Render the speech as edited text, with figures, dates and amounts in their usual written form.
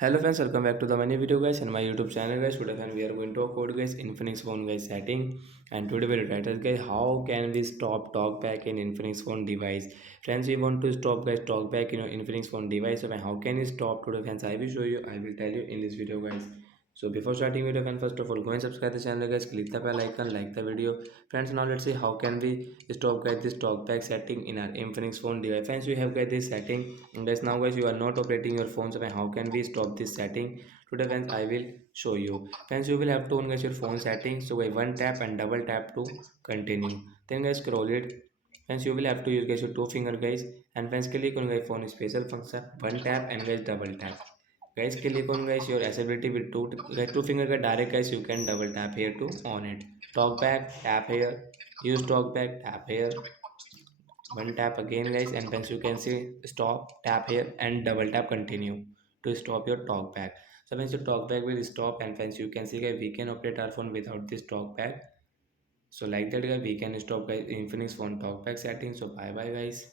Hello friends, welcome back to the many video guys and my YouTube channel guys. Today friend we are going to talk about guys Infinix phone guys setting, and today we will title guys how can we stop talkback in Infinix phone device. Friends, we want to stop guys talkback in your Infinix phone device. So how can you stop today friends? I will show you. I will tell you in this video guys. So before starting video friends, first of all go and subscribe the channel guys, click the bell icon, like the video. Friends, now let's see how can we stop guys this talkback setting in our Infinix phone device. Friends, we have got this setting. And guys, now guys you are not operating your phone, so how can we stop this setting? Today friends I will show you. Friends, you will have to on guys your phone settings. So guys, one tap and double tap to continue, then guys scroll it. Friends, you will have to use guys your two finger guys, and friends click on guys phone special function, one tap and guys double tap. Guys, click on guys your accessibility with two finger का direct guys you can double tap here to on it. Talk back, tap here. Use talk back, tap here. One tap again guys, and once you can see stop, tap here and double tap continue to stop your talk back. So once your talk back will stop, and once you can see guys we can operate our phone without this talk back. So like that guys we can stop guys Infinix phone talk back settings. So bye bye guys.